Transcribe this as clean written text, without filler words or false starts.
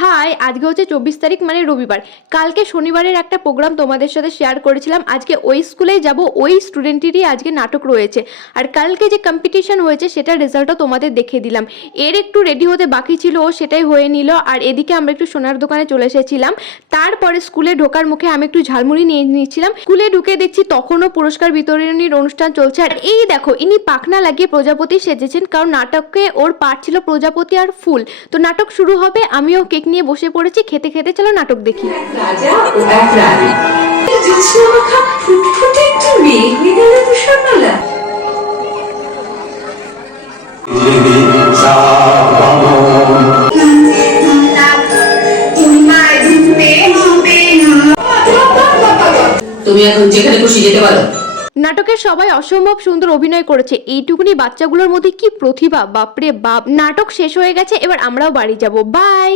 High, আজকে হচ্ছে 24 তারিখ মানে রবিবার। কালকে শনিবারের একটা প্রোগ্রাম তোমাদের সাথে শেয়ার করেছিলাম। আজকে ওই স্কুলেই যাব, ওই স্টুডেন্টেরই আজকে নাটক রয়েছে। আর কালকে যে কম্পিটিশন হয়েছে সেটার রেজাল্টও তোমাদের দেখিয়ে দিলাম। এর একটু রেডি হতে বাকি ছিল, ও সেটাই হয়ে নিল। আর এদিকে আমরা একটু সোনার দোকানে চলে এসেছিলাম। তারপরে স্কুলে ঢোকার মুখে আমি একটু ঝালমুড়ি নিয়ে নিয়েছিলাম। স্কুলে ঢুকে দেখছি তখনও পুরস্কার বিতরণীর অনুষ্ঠান চলছে। আর এই দেখো, ইনি পাখনা লাগিয়ে প্রজাপতি সেজেছেন, কারণ নাটকে ওর পাঠ ছিল প্রজাপতি আর ফুল। তো নাটক শুরু হবে, আমিও কেক নিয়ে বসে পড়েছি খেতে খেতে। চলো নাটক দেখি। রাজা ও এক রানী, জ্যোৎস্না মাখা ফুটফুটে একটু মেঘ মেঘালো তুষারমালা। তুমি এখন যেখানে খুশি যেতে পারো। নাটকের সবাই অসম্ভব সুন্দর অভিনয় করেছে। এইটুকুনি বাচ্চাগুলোর মধ্যে কি প্রতিভা, বাপরে বাপ। নাটক শেষ হয়ে গেছে, এবার আমরাও বাড়ি যাব। বাই।